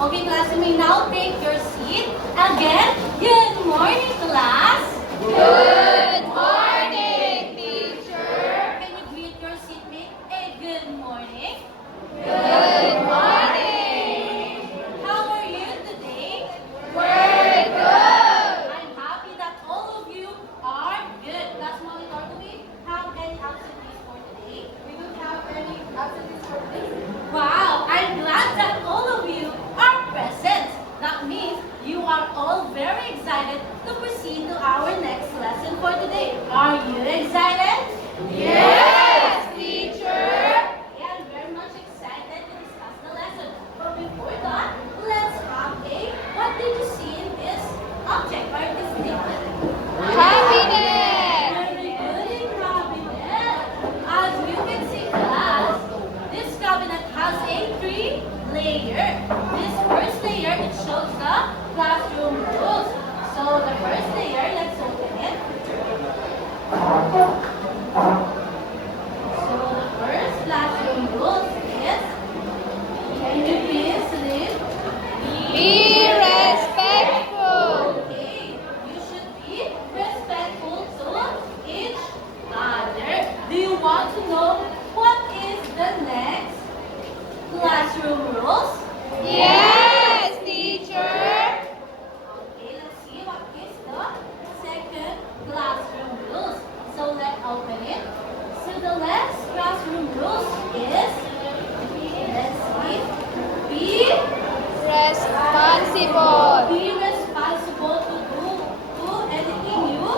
Okay, class, you may now take your seat. Again, good morning, class. Good morning, teacher. Can you greet your seatmate a good morning? Good morning. How are you today? We're good. I'm happy that all of you are good. Class monitor, do we have any absentees for today? We don't have any absentees for today. Wow, I'm glad that all of you are present. That means you are all very excited to proceed to our next lesson for today. Are you excited? Yes, teacher. I'm very much excited to discuss the lesson. But before that, let's have a what did you see in this object or this statement? Cabinet. Very good, cabinet. As you can see, class, this cabinet has a three-layer. This first layer, it shows the classroom rules. So the first layer, let's open it. So the first classroom rules is, can you please read? Be respectful. Okay, you should be respectful to each other. Do you want to know what is the next classroom rules? Yes, teacher. Okay, let's see what is the second classroom rules. So let's open it. So the next classroom rules is, let's see, Responsible. be responsible to anything you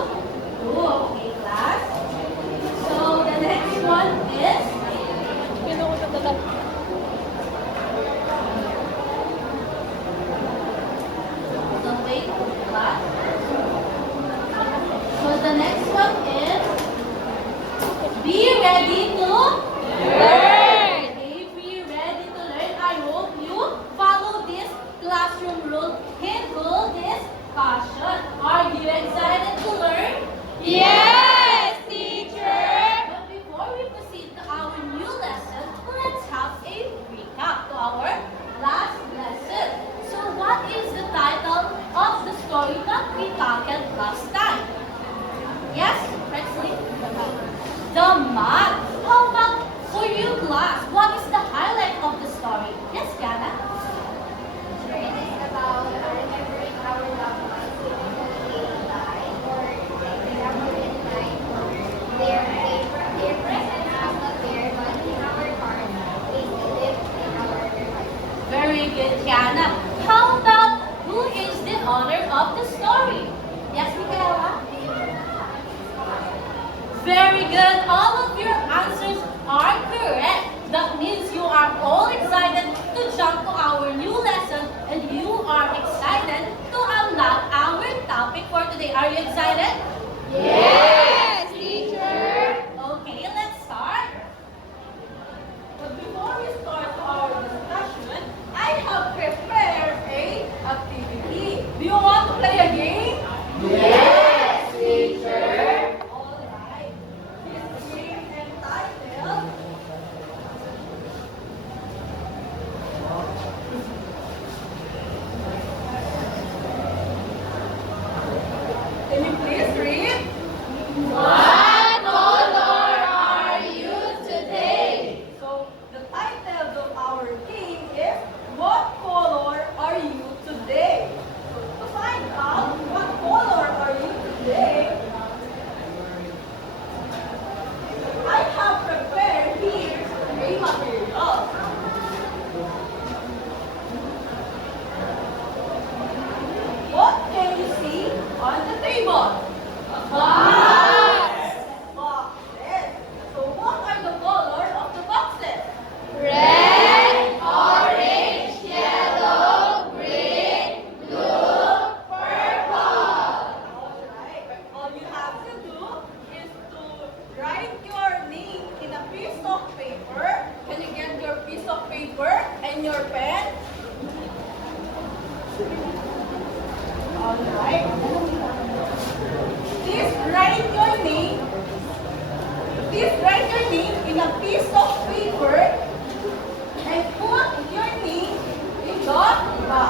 do. Okay, class. So the next one is, so wait, class. So the next one is, be ready to Learn. Okay, be ready to learn. I hope you follow this classroom rule in full discussion. Are you excited to learn? Yes, teacher. But before we proceed to our new lesson, let's have a recap to our last lesson. So what is the title of the story that we tackled last time? Yes, Presley? The Mud. How about for you, class? What is the highlight of the story? Yes, Kiana? It is about remembering our loved ones even when they died, or like they have already died, or their presence was not there, but in our hearts, they still live in our hearts. Very good, Kiana. How about who is the author of the story? Yes, Michaela? Very good. All of your answers are correct. That means you are all excited to jump to our new lesson and you are excited to unlock our topic for today. Are you excited? Yes, teacher. Okay, let's start. But before we start our discussion, I have prepared a activity. Do you want to play a game? Yes, teacher. Alright. This game entitled Can you please read? What color are you today? So the title of our game is What color are you today? So to find out what color are you today, I have prepared here a material. What can you see on the table? Box. Boxes. So what are the colors of the boxes? Red, orange, yellow, green, blue, purple. Alright. All you have to do is to write your name in a piece of paper. Can you get your piece of paper and your pen? Alright. Please write your name. Please write your name in a piece of paper and put your name in the box.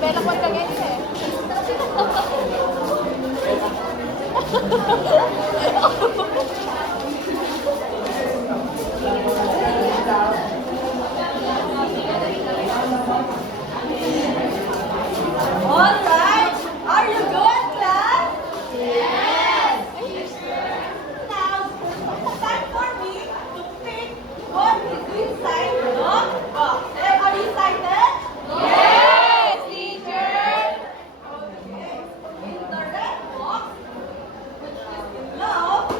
Bella ko ganyan eh. All right. Are you good, class? Now, time for me to pick what is inside the box. Are you excited? Yes, teacher. Okay. In the red box, which is below,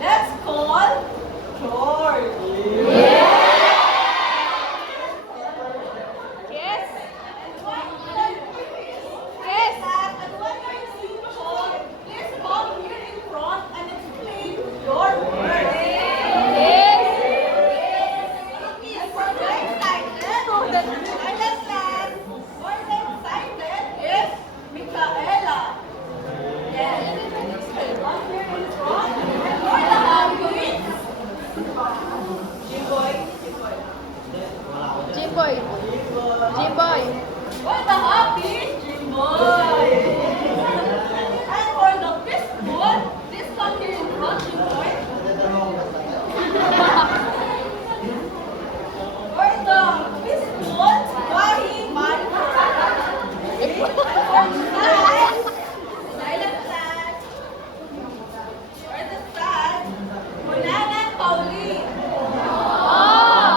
let's call George. Yes. And when you Yes. that, and when you see George, please come here in front and explain your words. Yes. Yes, we're very excited. Silent class. We're very excited is Michaela. Yes. Come here in front. And for the hobbies, Jimboy. Jimboy. Jimboy. For the hobbies, Jimboy. And for the fistful, this come here in front, Jimboy. For the fistful, Wahi Malta. Silent class. For the sad, Mulan and Pauline. Aww.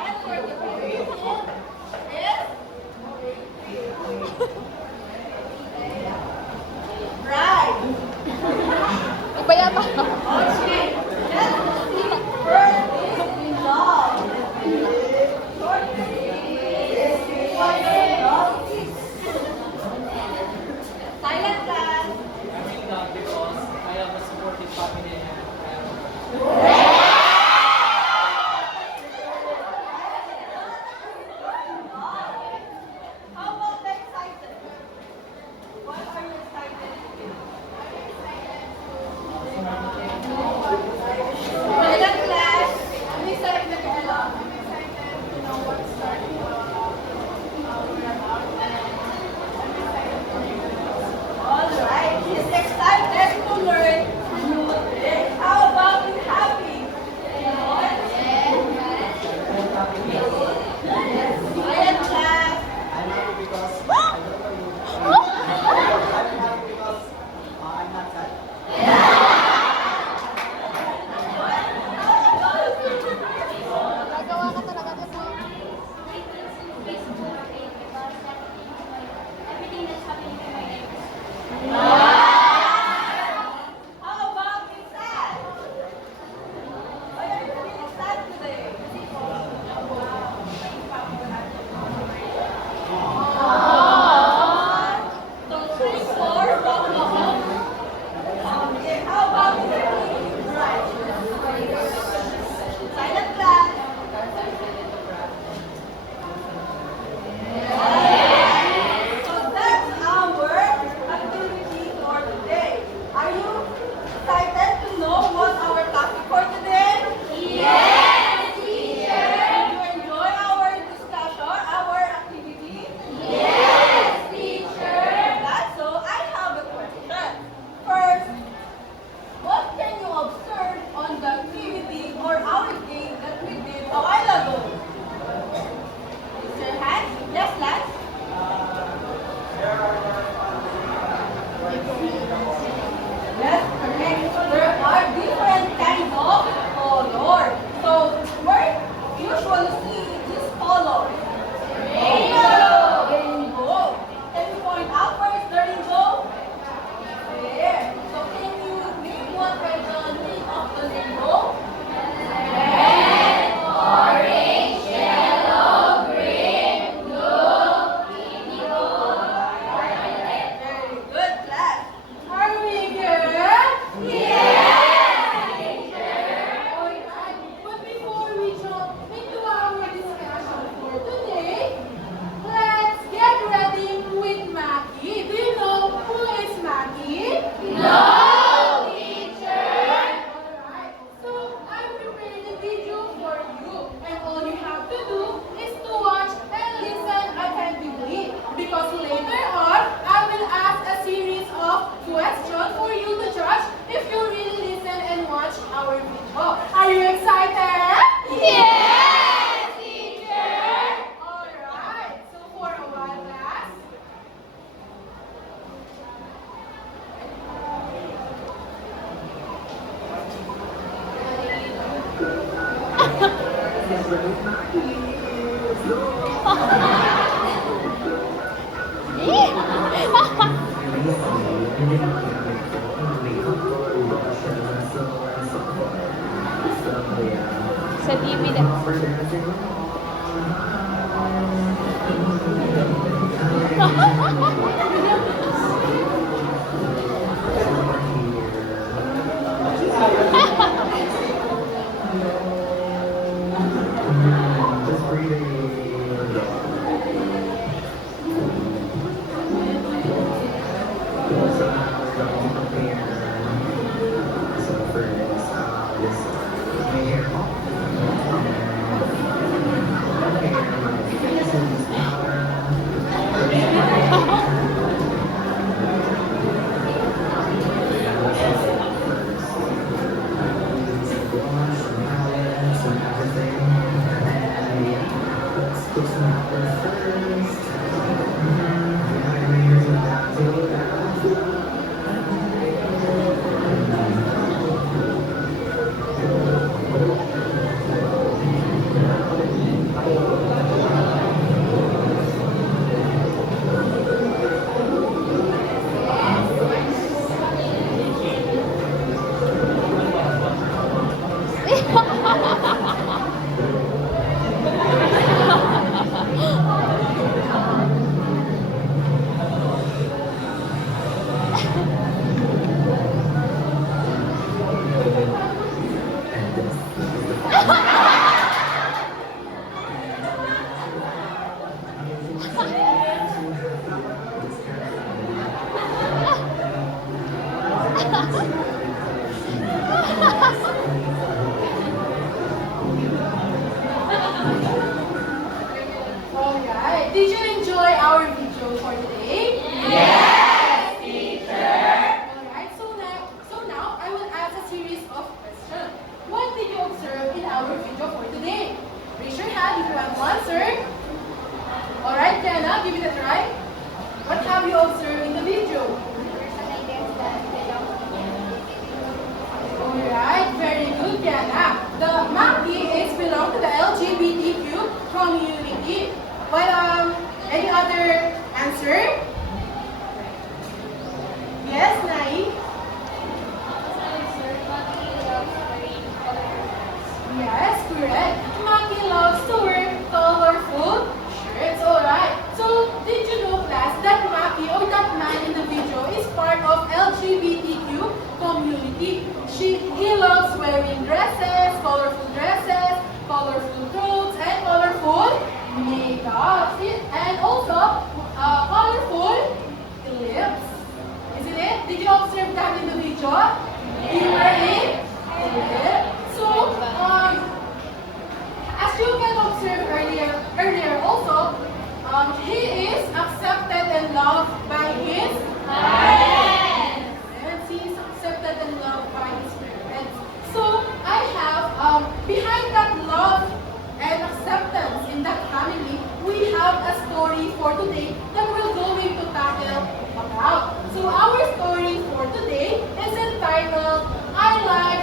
And for the beautiful is Bride. Iba yata. Okay, let's see first is love. Short is love. Silent class. I mean that because I have a supportive family and I am How about the excited? What are you excited to do? Silent class. I'm excited to love. All right. He's excited to learn new things. Sa TV na. Alright, did you enjoy our video for today? Yes, teacher! Alright, so now I will ask a series of questions. What did you observe in our video for today? Raise your hand if you have one, sir. Alright, Diana, give it a try. What have you observed in the video? Alright, very good, Diana. The monkey is belong to the LGBTQ community. Well, any other answer? Yes, Nai? Yes, correct. Monkey loves to wear colorful shirts. Alright. So, did you know, class, that monkey or that man in the video is part of LGBTQ community? He loves wearing dresses, colorful clothes, and colorful makeup. And also, colorful lips. Isn't it? Did you observe that in the video? He wearing lip. So, as you can observe earlier also, he is accepted and loved by his parents. He is accepted and loved by his parents. So, I have, behind that love and acceptance in that family, we have a story for today that we're going to tackle about. So, our story for today is entitled, I Like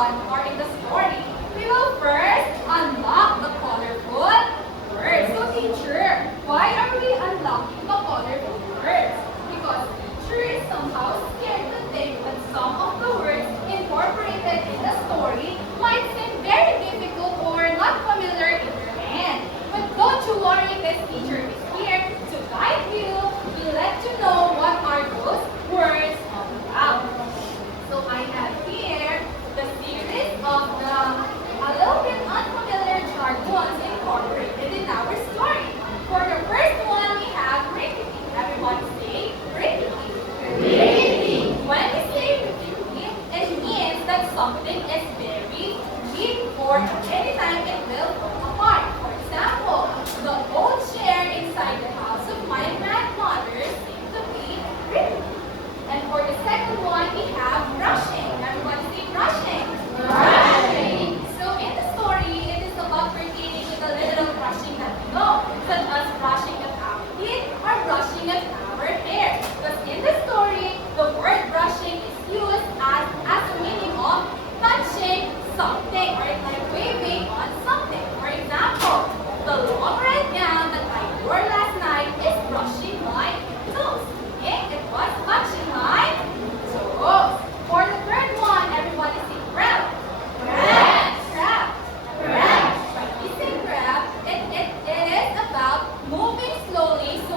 lesson or in the story, we will first unlock the colorful words. So teacher, why are we unlocking the colorful words? Because teacher is somehow scared to think that some of the words incorporated in the story might seem very difficult or not familiar in your hand. But don't you worry, this teacher is here to guide you, to let you know what are those words about. So I have here the series of the a little bit unfamiliar jargons incorporated in our story. For the first one, we have rickety. Everyone say rickety. Rickety. When we say rickety, it means that something is very weak or anytime it will fall apart. For example, the old chair inside the house of my grandmother seemed to be rickety. And for the second one, we have brushing. Everyone say brushing. Brushing. So in the story, it is about pertaining to the little brushing that we know, such as brushing of our teeth or brushing of our hair. But in the story, the word brushing is used as a meaning of touching something or like waving on something. For example, the long red gown that I wore last night is brushing my toes. Okay, it was touching my toes. For the third one, everybody say grab. Grab. Grab. Grab. When we say grab, it is about moving slowly so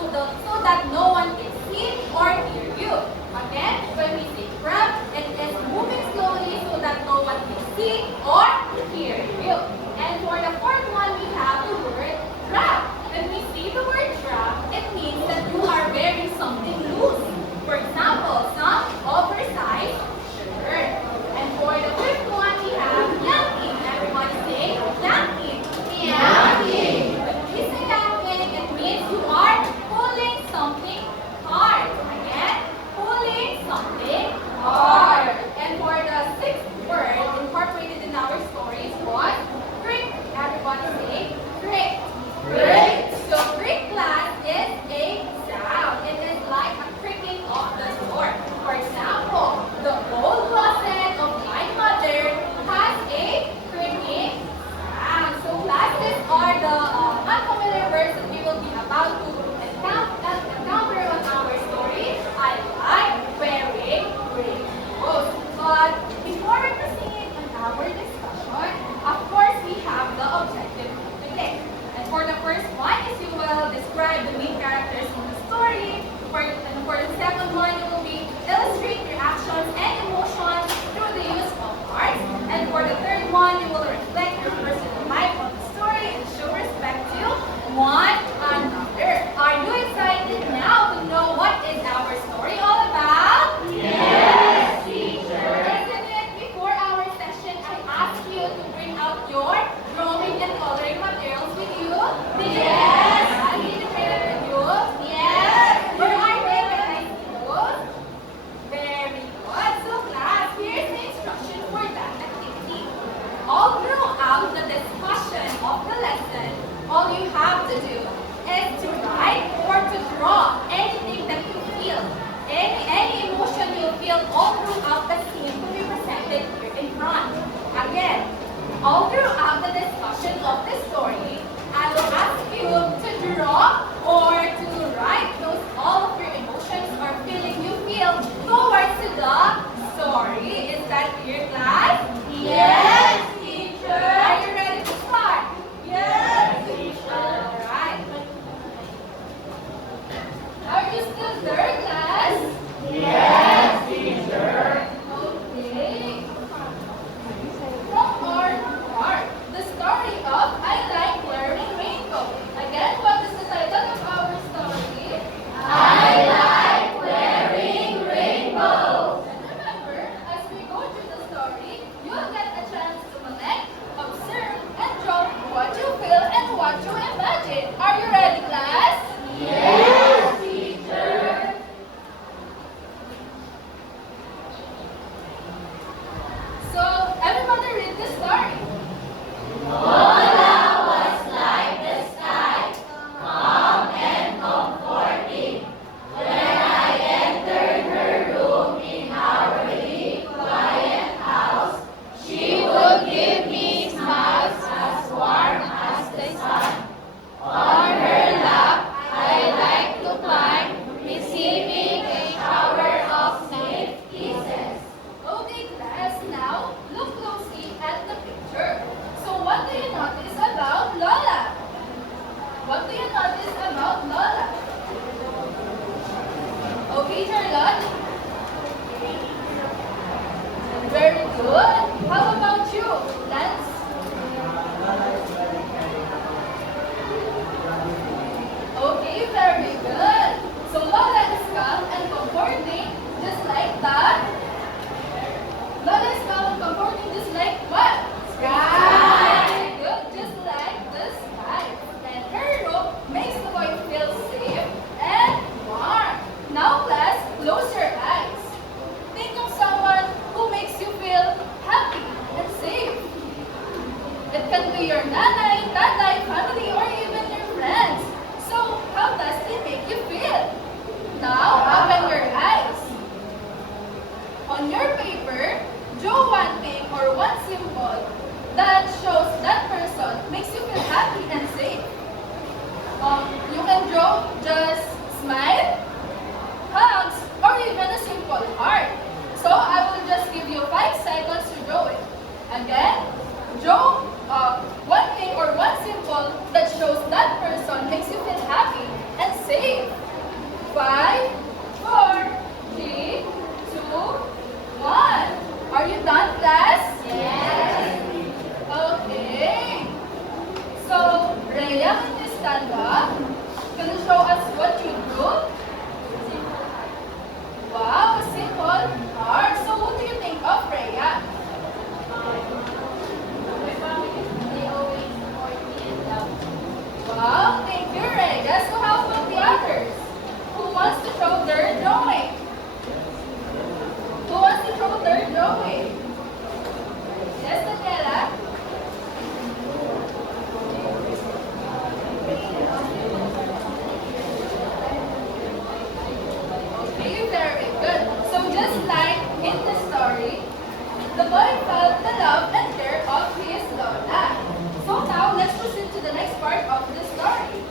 that no one can see or hear you. Again, when we say grab, it is moving slowly so that no one can see or hear you. And for the fourth one, we have the word grab. When we say the word grab, it means that you are wearing something loose. For example, some oversized shirt. And for the fifth one, we have yanking. Everybody say yanking. Yanking. When we say yanking, it means you are pulling something hard. Again, pulling something hard. And for the sixth word incorporated in our stories was crick. Everybody say crick. Crick. So crick class is a sound. It is like a cricking of the door. For example, the old closet of my mother has a cricking sound. So classes are the unfamiliar words that we will be about to encounter on our story. I like wearing rainbows. But before we proceed on our discussion, of course we have the objective of the day. And for the first one is you will describe the main characters in the story. And for the second one, you will be illustrate your actions and emotions through the use of arts. And for the third one, you will reflect your personal life on the story and show respect to one another. Are you excited now to know what is our story all about? Yes, teacher. Isn't it? Before our session, I asked you to bring out your drawing and coloring materials with you. Yes. Did you bring it with you? Yes. Where are they when I see those? Very good. So class, here's the instruction for that activity. All throughout the discussion of the lesson, all you have to do is to write or to draw anything that you feel. Any emotion you feel all throughout the scene will be presented here in front. Again, all throughout the discussion of the story, I will ask you to draw or to write those all of your emotions or feeling you feel towards the story. Is that clear, class? Yes, teacher. Are you ready to start? Yes, teacher. All right. Are you still there, class? Yes, teacher. Okay. From our part, the story of I Like Wearing Rainbow. Again, what is the title of our story? I Like Wearing Rainbow. And remember, as we go through the story, you'll get a chance to connect, observe, and draw what you feel and what you imagine. Are you ready, class? Yes, teacher. So, everybody read the story. Lola was like the sky, calm and comforting. When I entered her room in our big, quiet house, she On your paper, draw one thing or one symbol that shows that person makes you feel happy and safe. You can draw just smile, hugs, or even a simple heart. So I will just give you 5 seconds to draw it. Again, draw one thing or one symbol that shows that person makes you feel happy and safe. 5, 4, 3, 2, 1. Are you done, class? Yes. Okay. So, Rhea, can you stand up? Can you show us what you do? Wow, a simple heart. So, what do you think of Rhea? They always support me and love me. Wow, thank you, Rhea. So, how about the others? Who wants to show their drawing? Who wants to show their drawing? Yes, Daniela? Okay, very good. So just like in the story, the boy felt the love and care of his Lola. So now let's proceed to the next part of the story.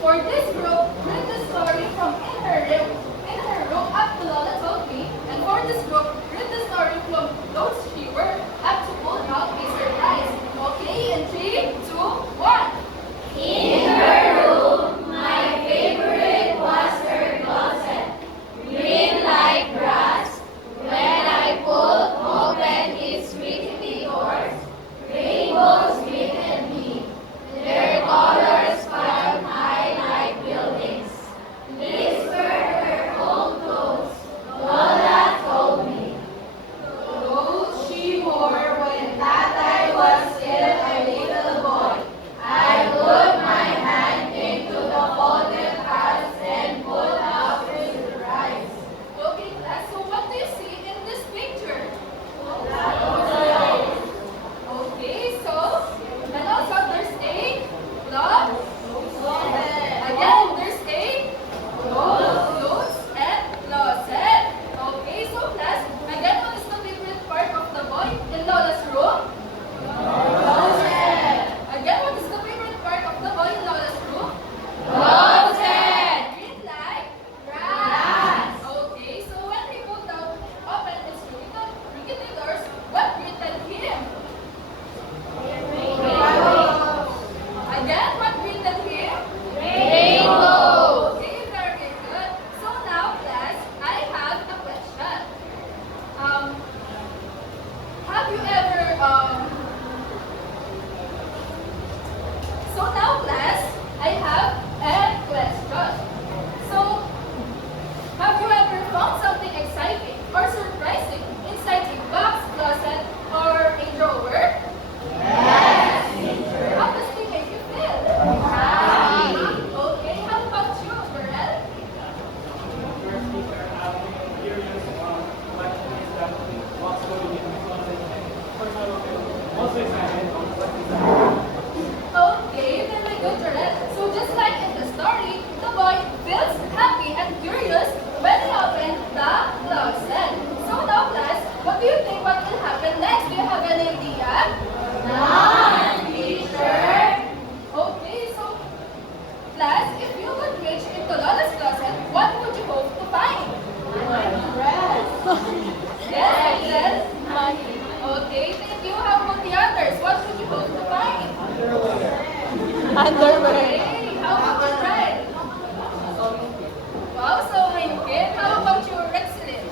For this group, read the story from in her room up to Lola told me, and for this group, read the story from those she were up to pull out a surprise. Okay, in 3, 2, 1. In her room, my favorite was her closet. Green like grass. When I pulled open its rickety doors, rainbows greeted me. Their colors piled high like buildings. These were her old clothes, Lola told me. Those she wore when Tatay was still a little boy. I put my hand into the folded cards and pulled out her surprise. Okay, class, so what do you see in this picture? Okay, so, and also there's a love. Again, there's a clothes and closet. Okay, so class, again, what is the favorite part of the boy in Lola's room? Again, what is the favorite part of the boy in Lola's room? Green like grass. Okay, so when he pulled out open his rickety doors, what greeted him? Again, what greeted him? Rainbow. Okay, very good. So now, class, I have a question. Have you ever So now, class, I have a question. So, have you ever found something exciting or surprising inside a box, closet, or a drawer? How does it make you feel? Okay, how about you, Burrell? First, I'm curious what is that what's going in the closet. First, I'm also excited on what is that. Okay, very good, Burrell. So just like in the story, the boy feels happy and curious when he opens the closet. So now, class, what do you think what will happen next? Do you have an idea? Teacher. Okay, so class, if you could reach into Lola's closet, what would you hope to find? Yes, yes. Okay, thank you. How about the others? What would you hope to find? Underwear. Okay, how about you, Fred? Wow, so Winkin. How about you, Rexlin?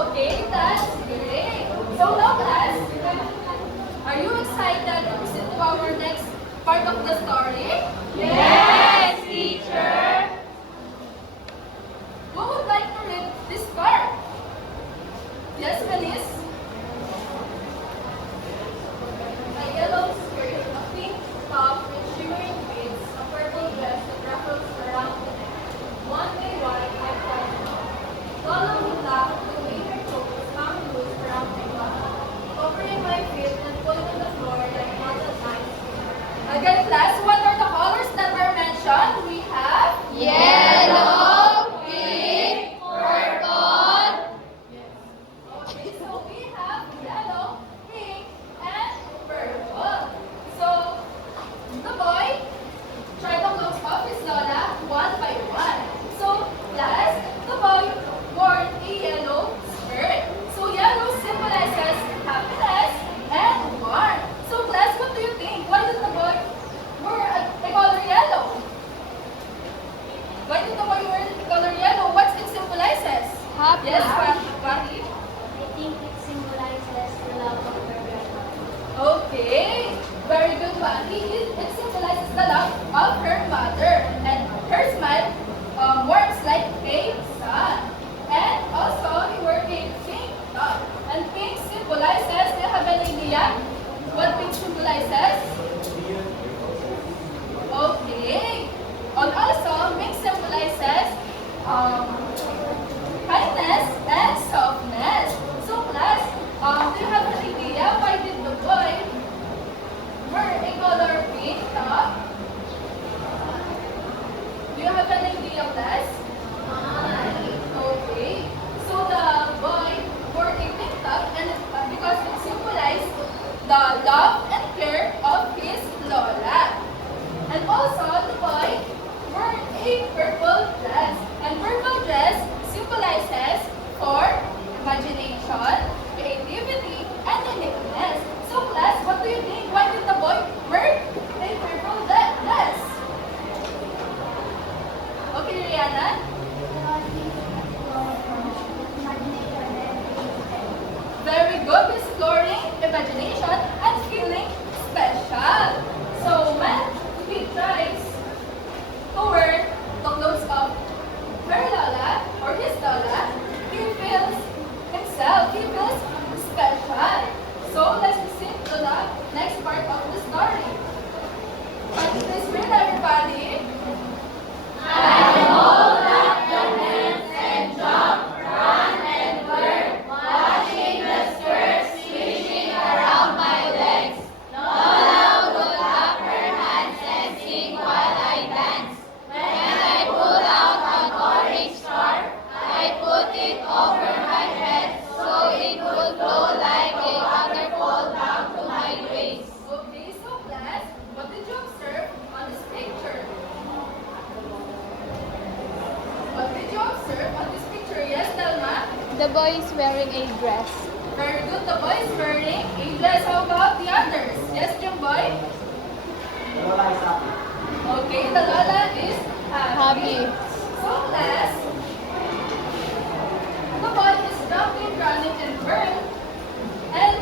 Okay, that's great. So now, class, are you excited to listen to our next part of the story? Yes, teacher. Who would like to read this part? Yes, Venice? A yellow skirt, a pink top with shimmering beads, a purple dress that ruffles around the neck. One by one, I tried them on. Lola would laugh the way her clothes hung loose around my body, covering my feet and pulling on the floor like knotted mice. Again, class, what are the colors that were mentioned? We have Yellow, pink, purple, himself. He feels special. So let's proceed to the next part of the story. Please read, everybody. Okay, so class, what did you observe on this picture? What did you observe on this picture? Yes, Delma? The boy is wearing a dress. Very good. The boy is wearing a dress. How about the others? Yes, Jumboy? Okay, the Lola is happy. Happy. So class, the boy is jumping, running, and burn, and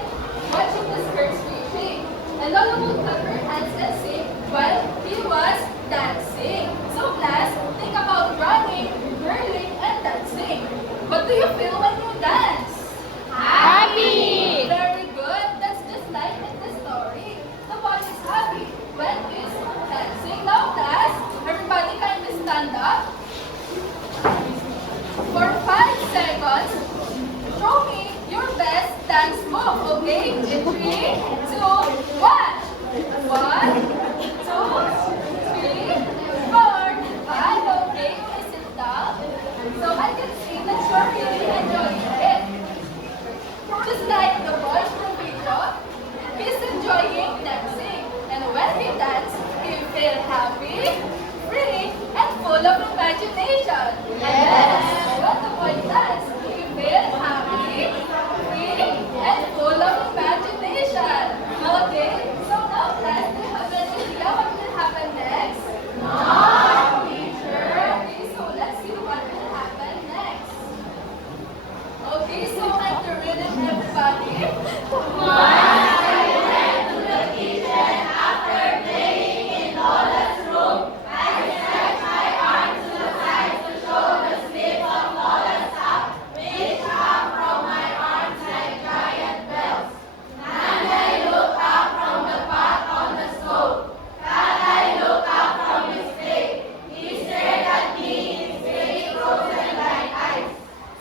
watching the skirts reaching. And Lola would clap her hands and sing while he was dancing. So class, think about running, whirling, and dancing. What do you feel when you dance? Happy. Very good. That's just like in the story. The boy is happy when he's dancing. Now class, everybody kindly stand up. For 5 seconds, show me your best dance move, okay? In 3, 2, 1. 1, 2, 3, 4, 5. Okay, please sit down. So I can see that you're really enjoying it. Just like the boy from video, he's enjoying dancing. And when he dances, he feels happy, free, and full of imagination. Yes. When the boy dances, he feels happy, free, and full of imagination. Okay, so now class, do you have an idea what will happen next? No, teacher. Okay, so let's see what will happen next. Okay, so like the rhythm, everybody.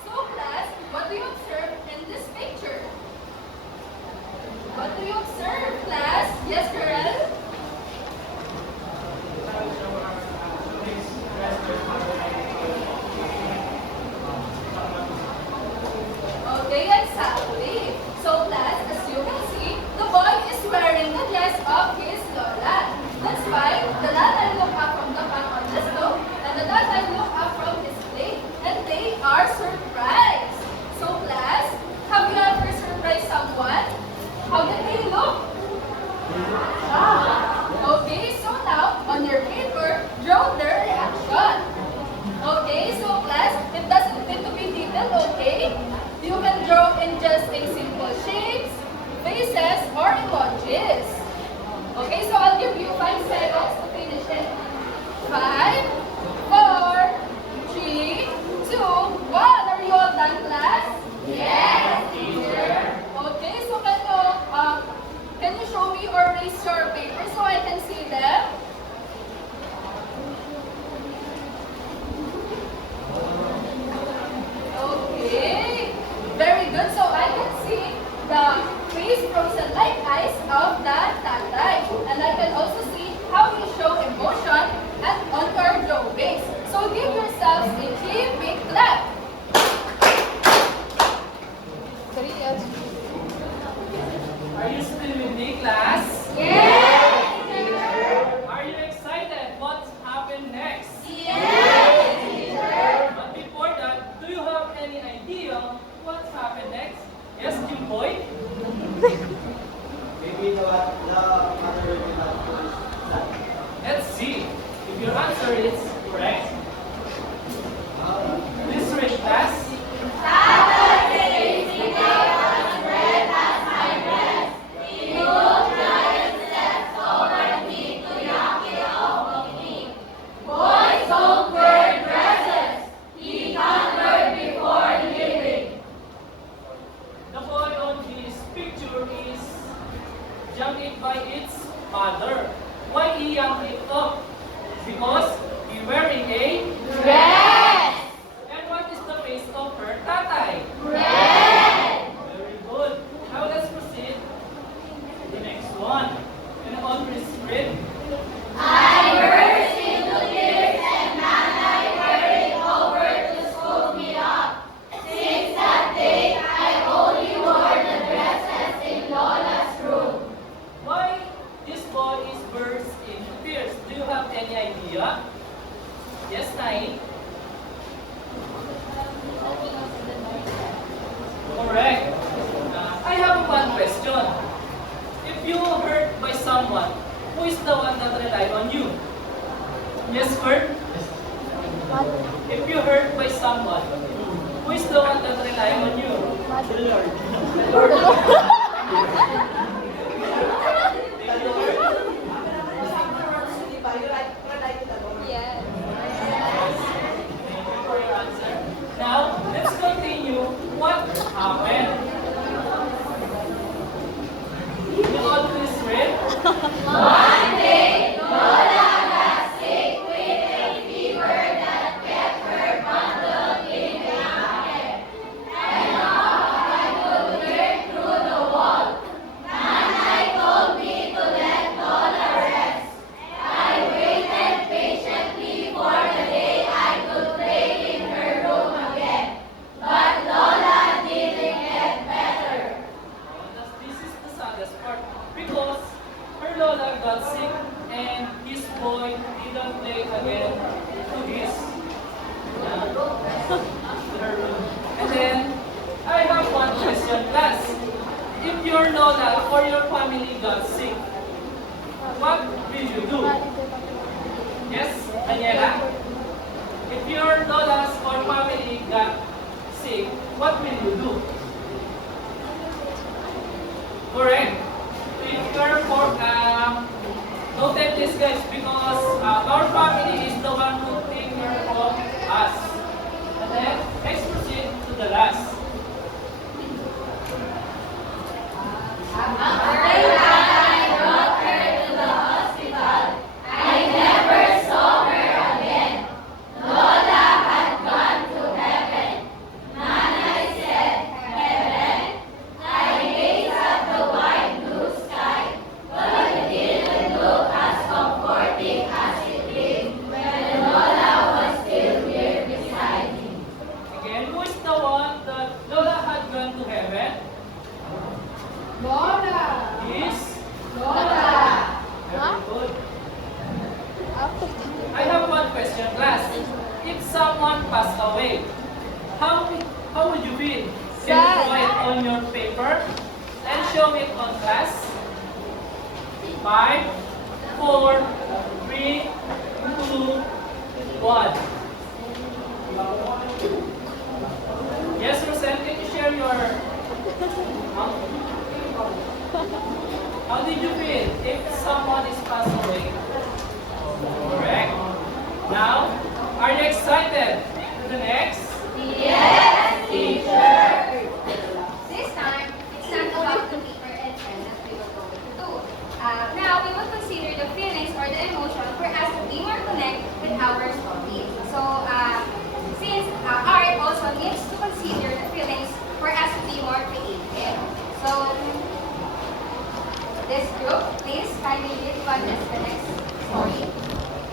So class, what do you observe in this picture? What do you observe, class? Yes, girl? Okay, exactly. So class, as you can see, the boy is wearing the dress of his Lola. That's why the Lola look up from the back on the stove and the Lola look up from his plate and they are surprised. So class, have you ever surprised someone? How did they look? Okay, so now on your paper, draw their reaction. Okay, so class, it doesn't need to be detailed, okay? You can draw in just a simple shapes, faces, or emojis. Okay, so I'll give you 5 seconds to finish it. 5, 4, 3, 2, 1. Are you all done, class? Yes, teacher. Okay, so can you show me or raise your paper so I can see them? Okay, very good. So I can see the face frozen like eyes of the tatay. And I can also see how you show emotion and on your drawings. So give yourselves a big clap. Are you still with me, class? Yes, Are you excited? What's happened next? teacher. But before that, do you have any idea what's happened next? Yes, Kim Boy? Maybe the mother will not do that. Let's see. If your answer is correct, please read class. Saturday, today was red as my dress. He looked it by its mother. Why he yanked it up? Because he wearing a Dress. And what is the face of her tatay? Red. Very good. Now let's proceed to the next one. And on this script, I burst into tears and Nanay hurried over to scoop me up. Since that day, I only wore the dresses in Lola's room. why this boy is burst into tears? Do you have any idea? Yes, Nai? Correct. I have one question. If you were hurt by someone, who is the one that rely on you? Yes, Kurt? If you hurt by someone, who is the one that rely on you? Yes. Thank you for your answer. Now, let's continue. What happened? You all please read. One day, Lola got sick with a fever that kept her bundled in a blanket. And off I could hear through the wall. Nanay told me to let Lola rest. I waited patiently for the day I could play in her room again. But Lola didn't get better. This is the saddest part because her Lola got sick and his boy didn't play again to his her room. And then I have one question, class. If your Lola or your family got sick, what will you do? Yes, Daniela? If your Lolas or family got sick, what will you do? Correct. If you're noted this guys because our family is the one who take care of us. And then let's proceed to the last. I brought her to the hospital. I never saw her again. Lola had gone to heaven. Nanay said, heaven? I gazed at the wide blue sky, but it didn't look as comforting as it did when Lola was still here beside me. Again, who is the one that Lola had gone to heaven? Lola. Is Lola. very good. I have one question, class. If someone passed away, how would you feel? Can you Sad. draw it on your paper and show it on class? 5, 4, 3, 2, 1. Yes, Rosel, can you share your... How did you feel if someone is passed away? Correct. Now, are you excited? To the next? Yes, teacher. This time, it's not about the paper and pen that we were going to do. Now, we will consider the feelings or the emotion for us to be more connected with our story. So, since art also needs to consider the feelings for us to be more creative. So, this group, please kindly read what is the next story.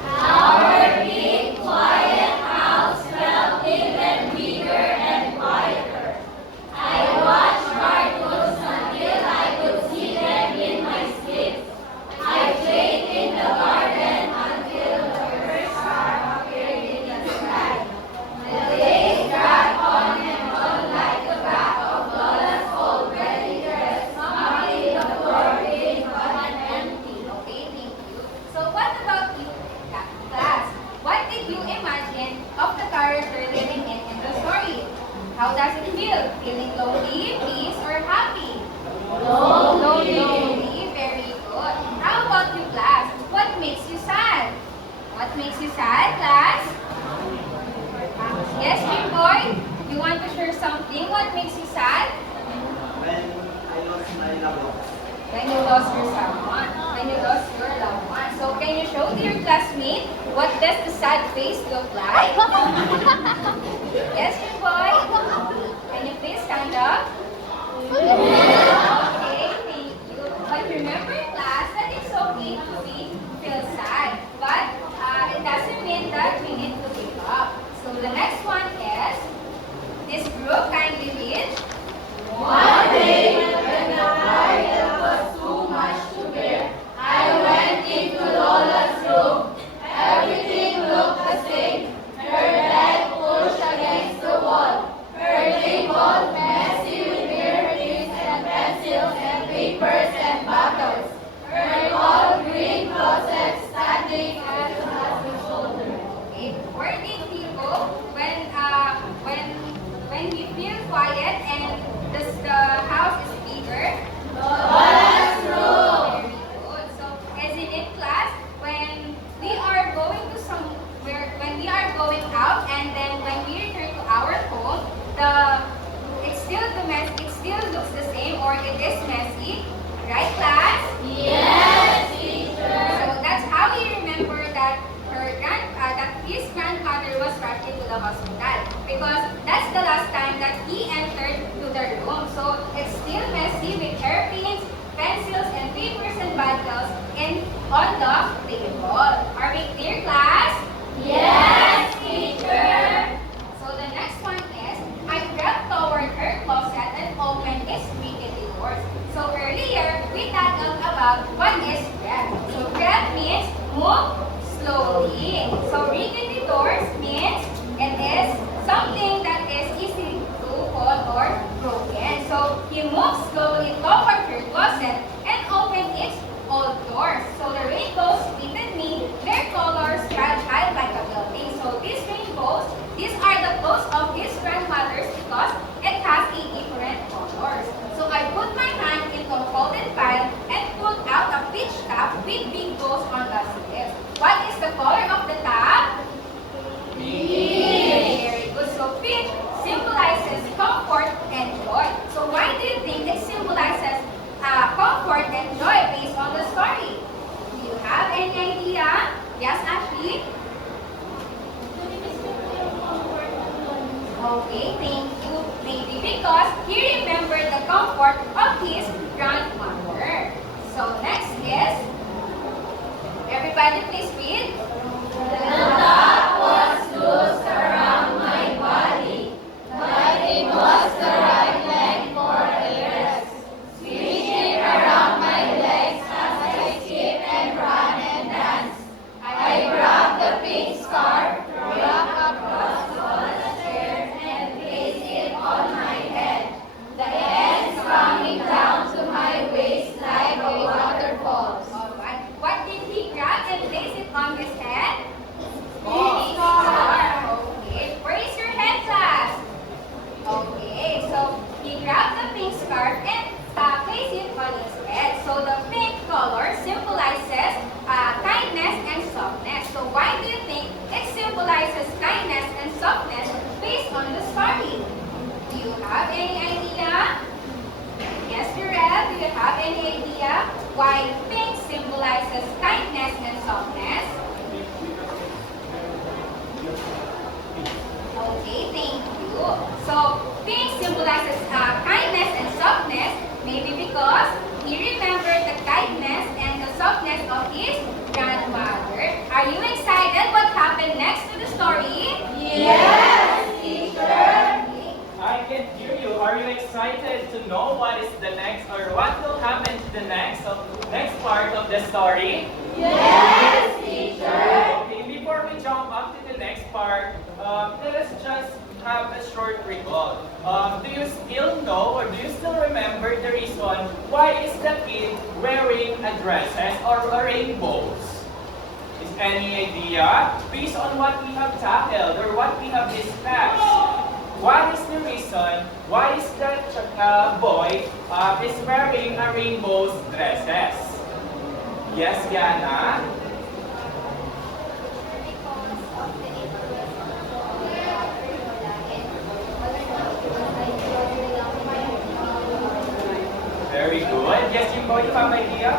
Our big, quiet house felt even bigger and quieter. I watched cartoons until I could see them in my sleep. I played in the garden until the first star appeared in the sky. The days dragged on and on like the back of Lola's old wedding dress, making the floor big but empty. Okay, thank you. So, what about you, class? What did you imagine of the character living in the story? How does it feel? Feeling lonely, peace, or happy? Lonely. Very good. How about you, class? What makes you sad? What makes you sad, class? Yes, big boy? You want to share something? What makes you sad? When I lost my loved ones. When you lost your son. what does the sad face look like? Yes, your boy? Can you please stand up? Okay, thank you. But remember, class, that it's okay to feel sad. But it doesn't mean that we need to give up. So the next one is, this group kindly read. One day, when the burden was too much to bear, I went into Lola's room. Everything looked the same. Her bed pushed against the wall. Her table messy with mirrors and pencils and papers and bottles. Her tall green closet standing at her husband's shoulder. Okay, where did he go when we feel quiet and the house is bigger? Lola's room. Very good. So, as in class, when we are going to when we are going out and then when we return to our home, it still looks the same or it is messy, right, class? Yes, teacher. So that's how we remember that that his grandmother was rushed into the hospital because that's the last time that he entered to the room. So it's still messy with hairpins, pencils, and papers and bottles on the table. Are we clear, class? Yes, teacher. So the next one is, I crept toward her closet and opened its rickety doors. So earlier, we tackled about what is crept. So crept means move slowly. So rickety doors means it is something that is easy to fall or broken. So you move slowly toward her closet and open its old doors. So the rainbows greeted me, their colors spread high like a building. So these rainbows, these are the clothes of his grandmother's because it has a different colors. So I put my hand into a folded pile and pulled out a peach cap with big bows on the sleeves. What is the color of the top? Peach. Very good. So peach symbolizes comfort and joy. So why do you think it symbolizes comfort and joy based on the story? Do you have any idea? Yes, Ashley? Okay, thank you. Maybe because he remembered the comfort of his grandmother. So next is, everybody please read. The top was loose around my body, but it was the right leg for a rest. Swinging around my legs as I skip and run and dance. I grabbed the pink scarf, wrapped across the chair, and placed it on my head. The ends coming down to my waist like a waterfall. Alright. What did he grab and place it on his head? Pink scarf. Okay. Where is your head, class? Okay. So he grabbed the pink scarf and placed it on his head. So the pink color symbolizes kindness and softness. So why do you think it symbolizes kindness and softness based on the story? Do you have any idea? Yes, Jarrell, do you have any idea why pink symbolizes kindness and softness? Okay, thank you. So, pink symbolizes kindness and softness, maybe because he remembered the kindness and the softness of his grandmother. Are you excited what happened next to the story? Yes, teacher. I can hear you. Are you excited to know what is the next or what will happen to the next part of the story? Yes, teacher. Okay, before we jump up to the next part, let us just have a short recall. Do you still know or do you still remember the reason why is the kid wearing a dresses or rainbows? Is any idea? Based on what we have tackled or what we have discussed, what is the reason why is that boy is wearing a rainbow dresses? Yes, Yana? Very good. Yes, you boy, you have idea?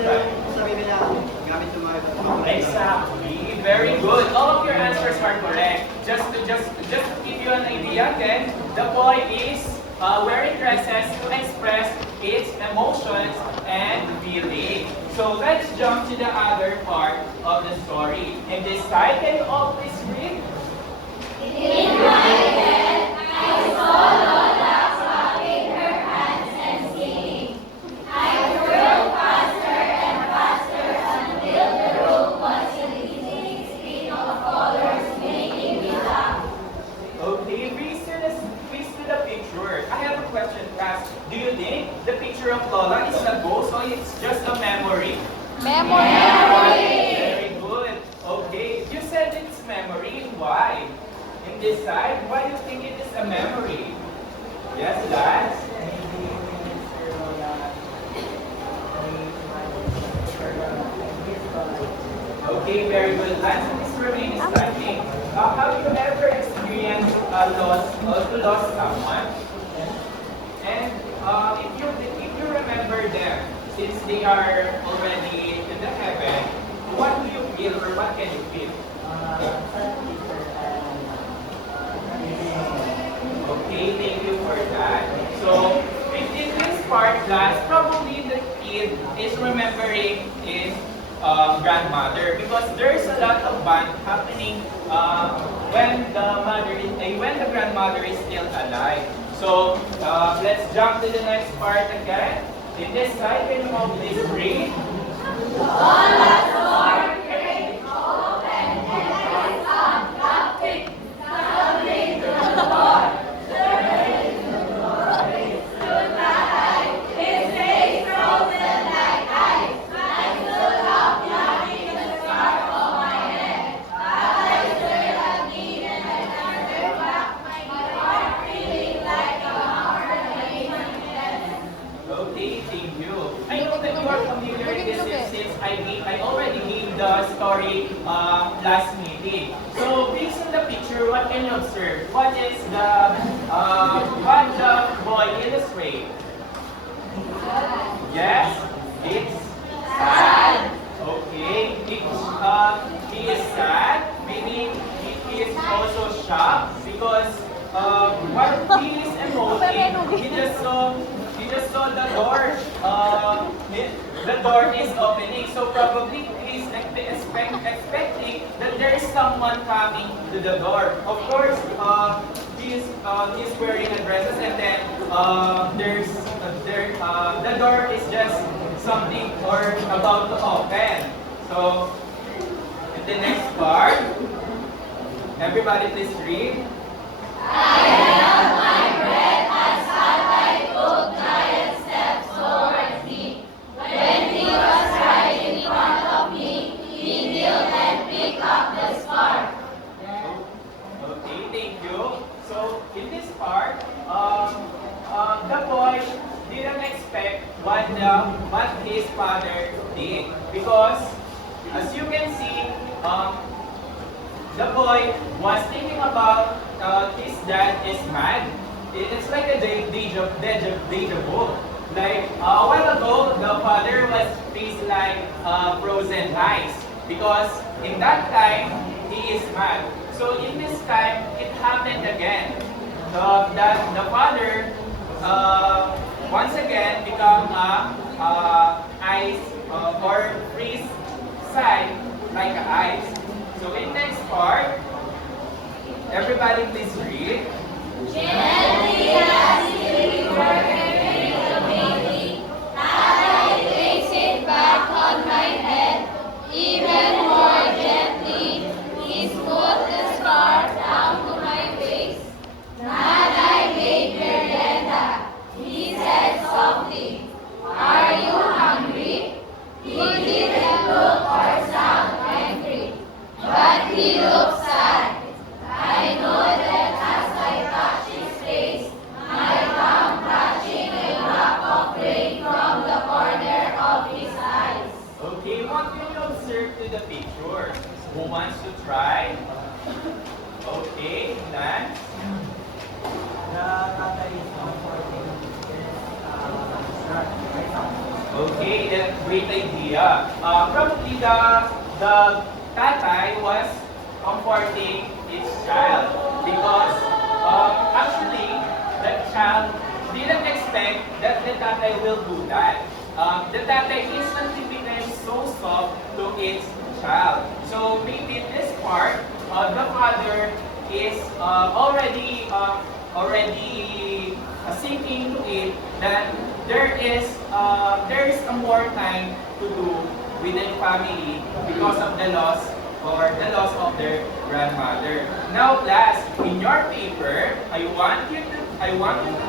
sir, sabi nila, gamit yung mga iba't ibang kulay. Exactly. Very good. All of your answers are correct. Just to give you an idea, then the boy is wearing dresses to express its emotions and feelings. So let's jump to the other part of the story. In this side, can you all please read? In my bed, I saw Lola clapping her hands and singing. I whirled faster and faster until the room was a blazing screen of colors making me laugh. Okay, please to the picture. I have a question to ask. Do you think the picture of Lola is a ghost or it's just a memory? Very good. Okay, you said it's memory. Why? In this side, why do you think it is a memory? Yes, guys. Okay, very good. Answer this remaining studying. Have you ever experienced a loss or to lose someone? And if you remember them, since they are already in the heaven, what do you feel or what can you feel? Okay, thank you for that. So, in this part, class, probably the kid is remembering his grandmother because there's a lot of bond happening when the grandmother is still alive. So, let's jump to the next part again. In this side, can you all please read? Okay, thank you. I know that you are familiar with this since I already gave the story last meeting. So based on the picture, what can you observe? What the boy illustrate? Yes, it's sad. Okay, he is sad. Maybe he is also shocked because what he is emoting. He just saw the door. The door is opening, so probably he's expecting that there is someone coming to the door. Of course, he's wearing a dresses, and then the door is just something or about to open. So in the next part, everybody please read. I held my breath as I took giant steps towards me. When he was right in front of me, he kneeled and picked up the scarf. Okay, thank you. So in this part, the boy didn't expect what his father did because, as you can see, the boy was thinking about his dad is mad. It's like a deja vu. Like a while ago, the father was faced like frozen ice because in that time he is mad. So in this time, it happened again. That the father once again become ice or freeze side like ice. So in next part, everybody please read. Gently as he were carrying the baby, I placed it back on my head. Even more gently, he smoothed the scarf down to my face. Nanay made merienda, he said softly. Are you hungry? He didn't look or sound angry, but he looked sad. I know that as I touched his face, my thumb catching a drop of rain from the corner of his eyes. Okay, what can you observe to the picture? Who wants to try? Okay, Lance. The tatay is comforting his Okay, great idea. Probably the tatay was comforting his child because actually the child didn't expect that the tatay will do that. The tatay instantly became so soft to its child. So maybe in this part, the father is already sinking to it that there is a more time to do within family because of the loss of their grandmother. Now, class, in your paper, I want you to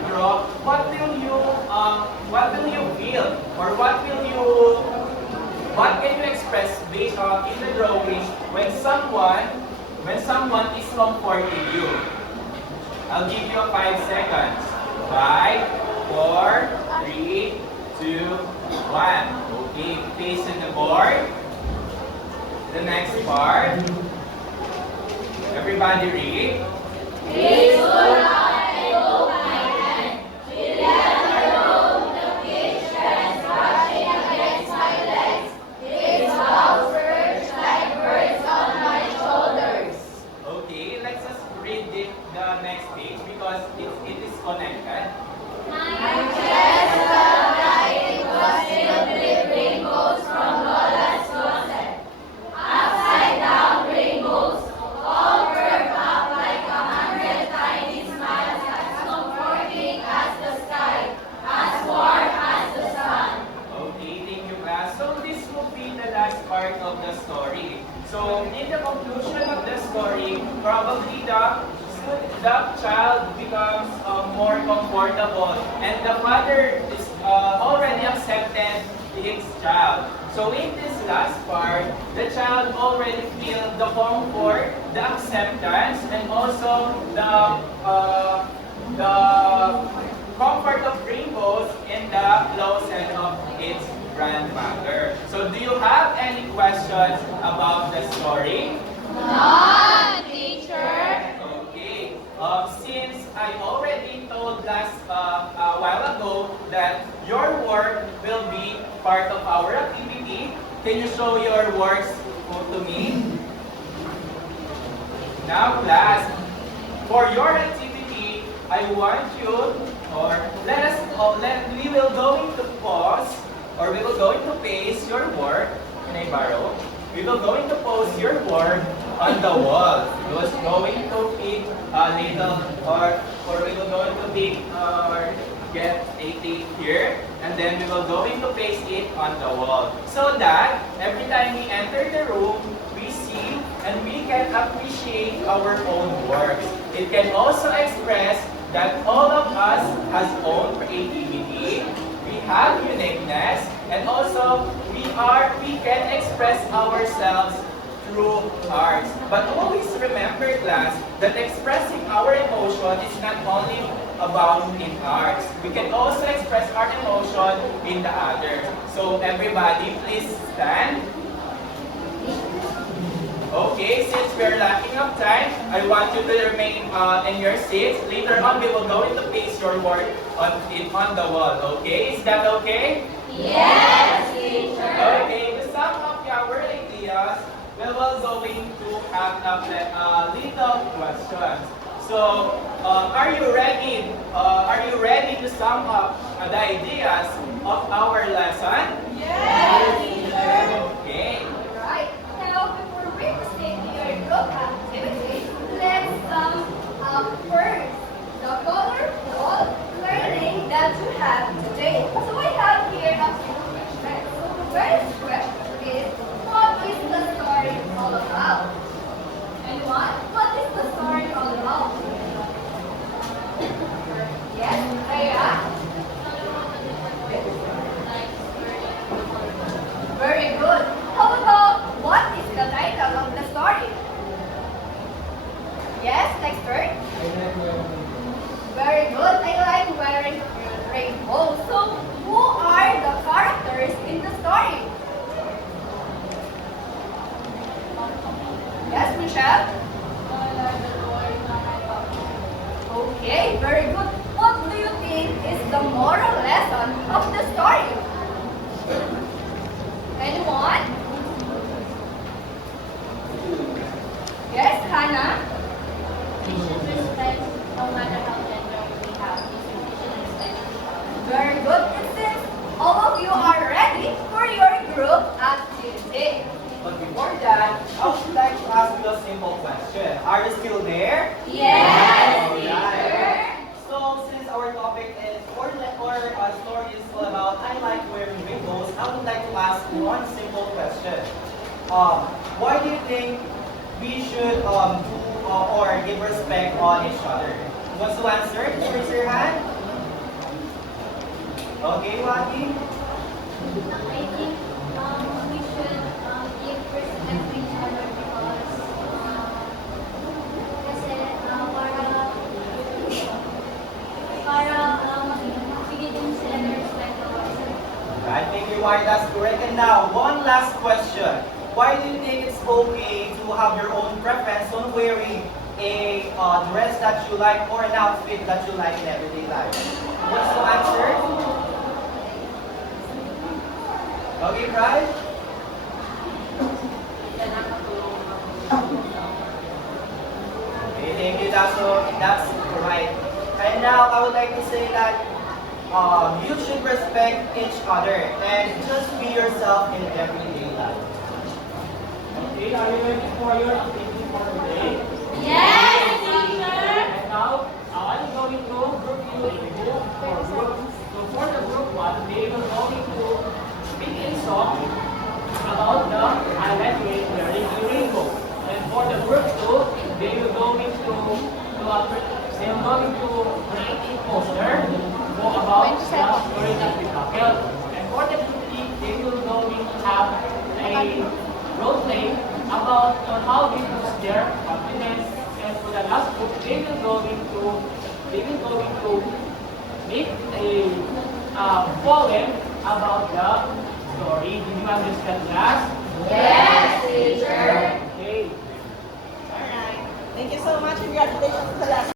draw what will you feel or what can you express based on in the drawings when someone is comforting you. I'll give you 5 seconds. 5, 4, 3, 2, 1. Okay, face in the board. The next part. Everybody read. Please do not hold my hand. She left the room, the fish was brushing against my legs. Its mouth perched like birds on my shoulders. Okay, let's just read the next page because it is connected. My chest felt like it was filled with rainbows from Lola's closet. Upside down rainbows, all curved up like 100 tiny smiles, as comforting as the sky, as warm as the sun. Okay, thank you, class. So this will be the last part of the story. So in the conclusion of the story, probably the child becomes more comfortable and the father is already accepted his child. So in this last part, the child already feels the comfort, the acceptance, and also the comfort of rainbows in the closet of its grandmother. So do you have any questions about the story? None, teacher. Okay. Since I already told last a while ago that your work will be part of our activity, can you show your works to me? Now, class, for your activity, I want you, or we will going to pause, or we will going to paste your work. Can I borrow? We will going to post your work on the wall. We was going to pick a little, or we will going to pick or get a tape here, and then we will going to paste it on the wall, so that every time we enter the room, we see and we can appreciate our own works. It can also express that all of us has own creativity, we have uniqueness, and also we can express ourselves through arts. But always remember, class, that expressing our emotion is not only about in arts. We can also express our emotion in the other. So everybody, please stand. Okay, since we're lacking of time, I want you to remain in your seats. Later on, we will go into paste your work on the wall. Okay, is that okay? Yes, teacher. Okay, to sum up our ideas, we will going to have a little questions. So, are you ready? Are you ready to sum up the ideas of our lesson? Yes, teacher. Okay. Right. Now, before we proceed to your group activity, let's sum up first the colorful learning that you have today. So I have here a few questions. So the first question is, what is the story all about? Anyone? What is the story all about? Yes, Rhea? one simple question. Why do you think we should do or give respect on each other? Who wants to answer? Just raise your hand. Okay, Waki. I think we should give respect to each other because kasi para magbigay din sila ng respect to us. Right, thank you, Waki. That's correct. And now, one last question. Why do you think it's okay to have your own preference on wearing a dress that you like or an outfit that you like in everyday life? Who wants to answer? Okay, Brad? Okay, thank you. That's right. And now I would like to say that you should respect each other and just be yourself in everyday life. Okay, are you ready for your activity for today? Yes, teacher. And now, I'm going to group you in group for group. So for the group 1, they will going to speak in song about the highlight wearing the rainbow. And for the group 2, they will going to create a poster for about the story that we tackled. And for the group 3, they will going to have a role play about on how they boost their confidence. And for the last group, they will going to make a poem about the story. Did you understand, class? Yes, teacher. Okay. Alright. Thank you so much. Congratulations sa last